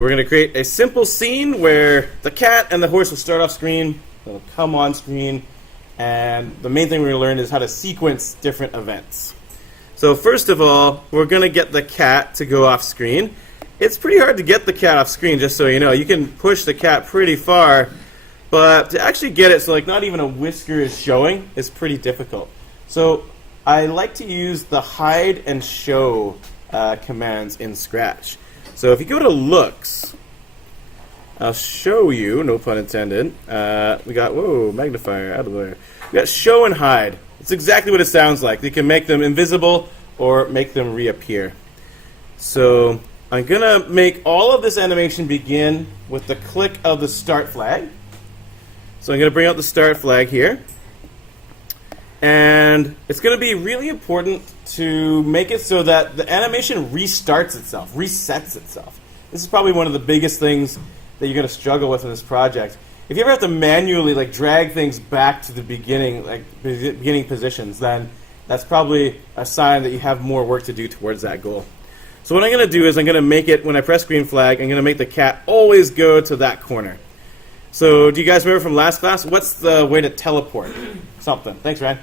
We're going to create a simple scene where the cat and the horse will start off screen, they'll come on screen, and the main thing we're going to learn is how to sequence different events. So first of all, we're going to get the cat to go off screen. It's pretty hard to get the cat off screen, just so you know. You can push the cat pretty far, but to actually get it so like not even a whisker is showing is pretty difficult. So I like to use the hide and show commands in Scratch. So if you go to looks, I'll show you, no pun intended, we got, whoa, magnifier, out of there. We got show and hide. It's exactly what it sounds like. You can make them invisible or make them reappear. So I'm going to make all of this animation begin with the click of the start flag. So I'm going to bring out the start flag here. And it's going to be really important to make it so that the animation restarts itself, resets itself. This is probably one of the biggest things that you're going to struggle with in this project. If you ever have to manually drag things back to the beginning, beginning positions, then that's probably a sign that you have more work to do towards that goal. So what I'm going to do is I'm going to make it, when I press green flag, I'm going to make the cat always go to that corner. So do you guys remember from last class, what's the way to teleport something? Thanks, Ryan.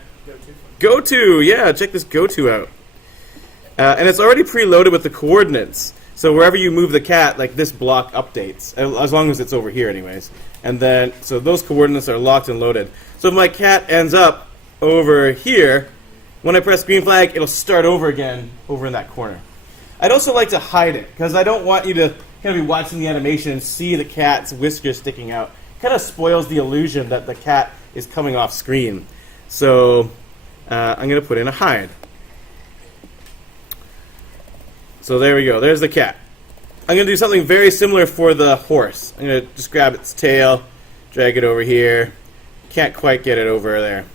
Go to, yeah, check this go to out. And it's already preloaded with the coordinates. So wherever you move the cat, this block updates, as long as it's over here anyways. And then, so those coordinates are locked and loaded. So if my cat ends up over here, when I press green flag, it'll start over again over in that corner. I'd also like to hide it, because I don't want you to kind of be watching the animation and see the cat's whiskers sticking out. It kind of spoils the illusion that the cat is coming off screen. So I'm going to put in a hide. So there we go. There's the cat. I'm going to do something very similar for the horse. I'm going to just grab its tail, drag it over here. Can't quite get it over there.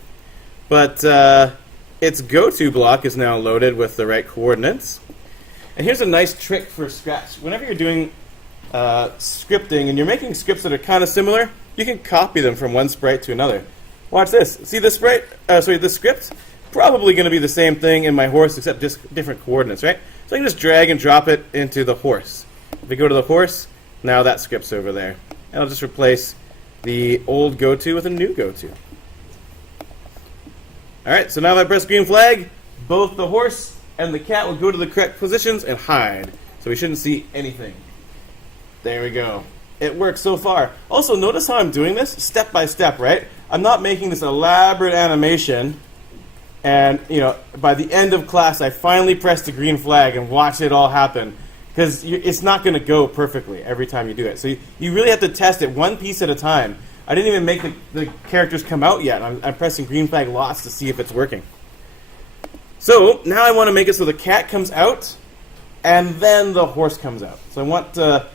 But its go-to block is now loaded with the right coordinates. And here's a nice trick for Scratch. Whenever you're doing scripting and you're making scripts that are kind of similar, you can copy them from one sprite to another. Watch this. See this sprite? This script? Probably going to be the same thing in my horse, except just different coordinates, right? So I can just drag and drop it into the horse. If we go to the horse, now that script's over there. And I'll just replace the old go-to with a new go-to. Alright, so now if I press green flag, both the horse and the cat will go to the correct positions and hide. So we shouldn't see anything. There we go. It works so far. Also, notice how I'm doing this step by step, right? I'm not making this elaborate animation, and by the end of class, I finally press the green flag and watch it all happen, because it's not going to go perfectly every time you do it. So you really have to test it one piece at a time. I didn't even make the characters come out yet. I'm pressing green flag lots to see if it's working. So now I want to make it so the cat comes out, and then the horse comes out. So I want the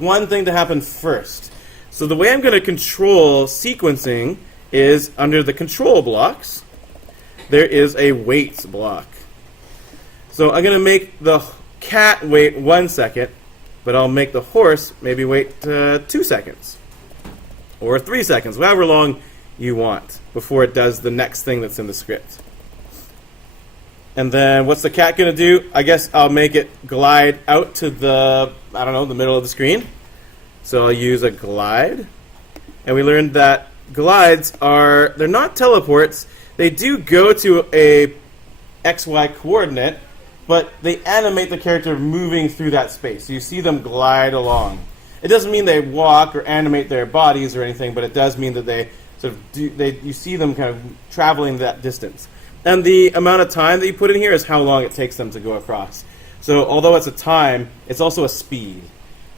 one thing to happen first. So the way I'm going to control sequencing is under the control blocks, there is a wait block. So I'm going to make the cat wait 1 second, but I'll make the horse maybe wait 2 seconds. Or 3 seconds, however long you want, before it does the next thing that's in the script. And then what's the cat going to do? I guess I'll make it glide out to the middle of the screen. So I'll use a glide. And we learned that glides they're not teleports. They do go to a XY coordinate, but they animate the character moving through that space. So you see them glide along. It doesn't mean they walk or animate their bodies or anything, but it does mean that they sort of you see them kind of traveling that distance. And the amount of time that you put in here is how long it takes them to go across. So although it's a time, it's also a speed.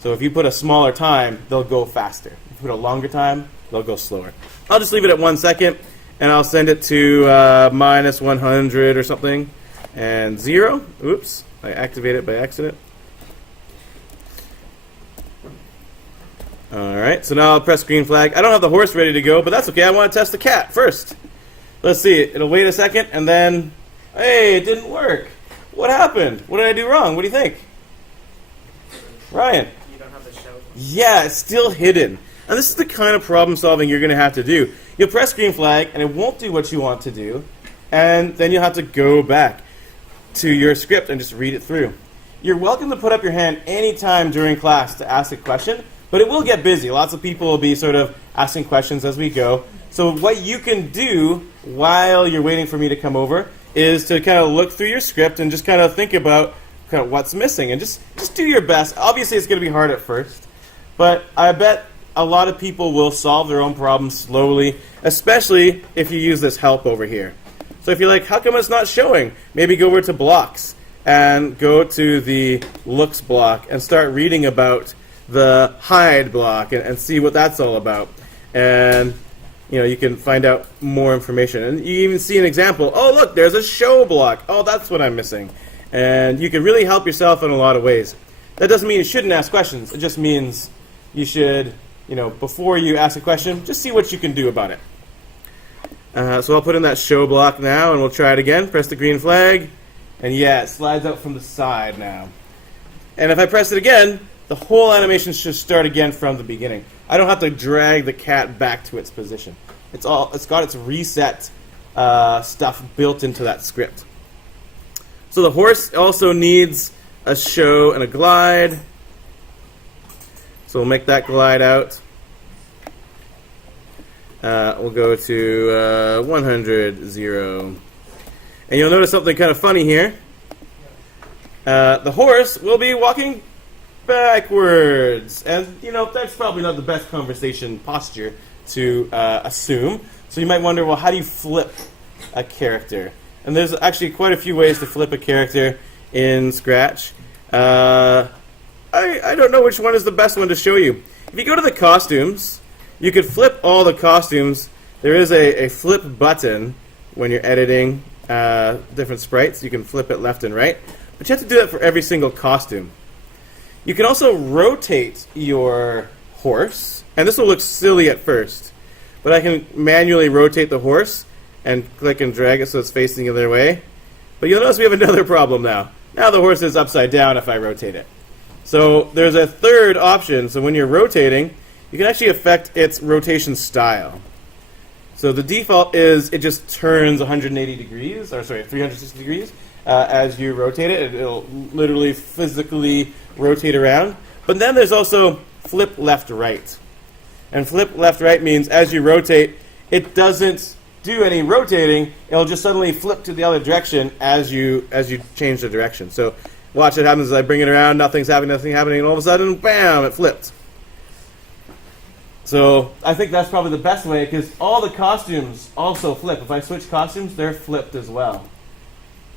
So if you put a smaller time, they'll go faster. If you put a longer time, they'll go slower. I'll just leave it at 1 second, and I'll send it to minus 100 or something, and 0. Oops, I activated it by accident. Alright, so now I'll press green flag. I don't have the horse ready to go, but that's okay. I want to test the cat first. Let's see. It'll wait a second, and then, hey, it didn't work. What happened? What did I do wrong? What do you think? Ryan? You don't have the show. Yeah, it's still hidden. And this is the kind of problem solving you're going to have to do. You'll press green flag, and it won't do what you want to do, and then you'll have to go back to your script and just read it through. you're welcome to put up your hand anytime during class to ask a question, but it will get busy. Lots of people will be sort of asking questions as we go. So what you can do while you're waiting for me to come over is to kind of look through your script and just kind of think about kind of what's missing and just do your best. Obviously, it's going to be hard at first, but I bet a lot of people will solve their own problems slowly, especially if you use this help over here. So if you're like, how come it's not showing? Maybe go over to blocks and go to the looks block and start reading about the hide block and see what that's all about. And you can find out more information. And you even see an example. Oh, look, there's a show block. Oh, that's what I'm missing. And you can really help yourself in a lot of ways. That doesn't mean you shouldn't ask questions. It just means you should, before you ask a question, just see what you can do about it. So I'll put in that show block now, and we'll try it again. Press the green flag. And yeah, it slides out from the side now. And if I press it again, the whole animation should start again from the beginning. I don't have to drag the cat back to its position. It's got its reset stuff built into that script. So the horse also needs a show and a glide. So we'll make that glide out. We'll go to 100, 0. And you'll notice something kind of funny here. The horse will be walking backwards. And, that's probably not the best conversation posture to assume. So you might wonder, well, how do you flip a character? And there's actually quite a few ways to flip a character in Scratch. I don't know which one is the best one to show you. If you go to the costumes, you could flip all the costumes. There is a flip button when you're editing different sprites. You can flip it left and right. But you have to do that for every single costume. You can also rotate your horse. And this will look silly at first. But I can manually rotate the horse and click and drag it so it's facing the other way. But you'll notice we have another problem now. Now the horse is upside down if I rotate it. So there's a third option. So when you're rotating, you can actually affect its rotation style. So the default is it just turns 180 degrees, or sorry, 360 degrees as you rotate it. It'll literally physically rotate around. But then there's also flip left-right. And flip left-right means as you rotate, it doesn't do any rotating. It'll just suddenly flip to the other direction as you change the direction. So watch what happens as I bring it around. Nothing's happening, and all of a sudden, bam, it flipped. So I think that's probably the best way because all the costumes also flip. If I switch costumes, they're flipped as well.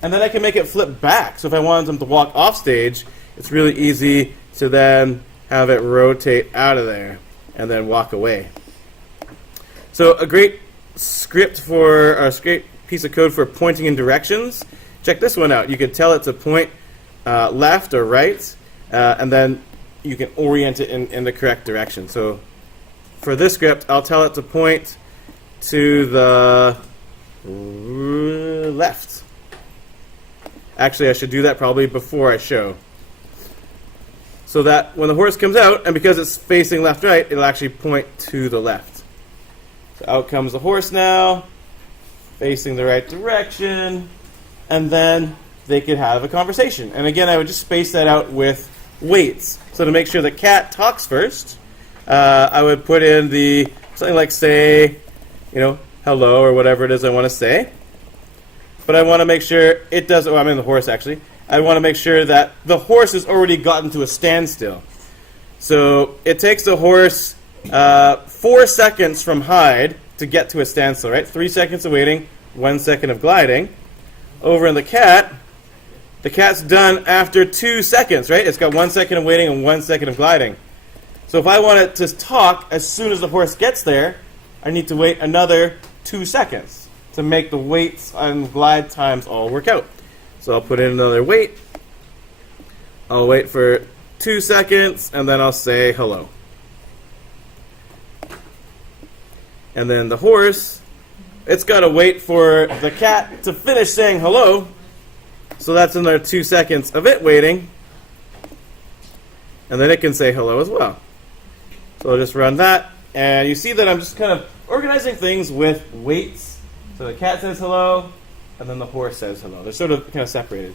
And then I can make it flip back. So if I wanted them to walk off stage, it's really easy to then have it rotate out of there and then walk away. So a great great piece of code for pointing in directions. Check this one out. You could tell it to point left or right, and then you can orient it in the correct direction. So for this script, I'll tell it to point to the left. Actually, I should do that probably before I show. So that when the horse comes out, and because it's facing left-right, it'll actually point to the left. So out comes the horse now, facing the right direction, and then they could have a conversation. And again, I would just space that out with waits. So to make sure the cat talks first, I would put in something like say, hello or whatever it is I want to say. But I want to make sure it does. Oh, I'm in the horse actually. I want to make sure that the horse has already gotten to a standstill. So it takes the horse 4 seconds from hide to get to a standstill, right? 3 seconds of waiting, 1 second of gliding. Over in the cat's done after 2 seconds, right? It's got 1 second of waiting and 1 second of gliding. So if I want it to talk as soon as the horse gets there, I need to wait another 2 seconds to make the waits and glide times all work out. So I'll put in another wait. I'll wait for 2 seconds, and then I'll say hello. And then the horse, it's got to wait for the cat to finish saying hello. So that's another 2 seconds of it waiting. And then it can say hello as well. So I'll just run that. And you see that I'm just kind of organizing things with waits. So the cat says hello, and then the horse says hello. They're sort of kind of separated.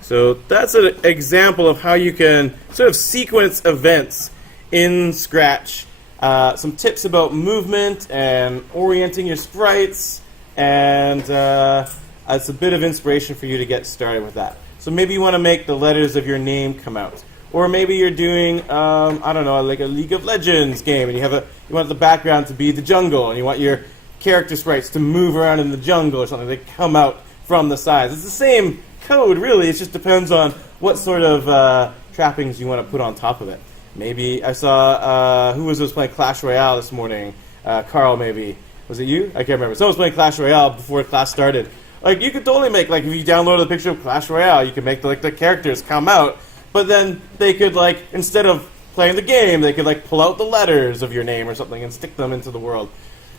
So that's an example of how you can sort of sequence events in Scratch. Some tips about movement and orienting your sprites, and it's a bit of inspiration for you to get started with that. So maybe you want to make the letters of your name come out. Or maybe you're doing, I don't know, like a League of Legends game, and you want the background to be the jungle, and you want your character sprites to move around in the jungle or something. They come out from the sides. It's the same code, really. It just depends on what sort of trappings you want to put on top of it. Maybe I saw, who was playing Clash Royale this morning? Carl, maybe. Was it you? I can't remember. Someone was playing Clash Royale before class started. Like, you could totally make, like, if you downloaded a picture of Clash Royale, you could make, the characters come out, but then they could, like, instead of playing the game, they could, like, pull out the letters of your name or something and stick them into the world.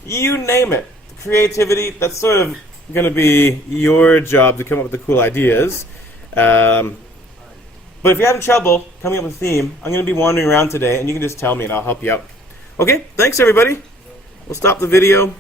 You name it. The creativity, that's sort of going to be your job to come up with the cool ideas. But if you're having trouble coming up with a theme, I'm going to be wandering around today, and you can just tell me, and I'll help you out. Okay, thanks, everybody. We'll stop the video.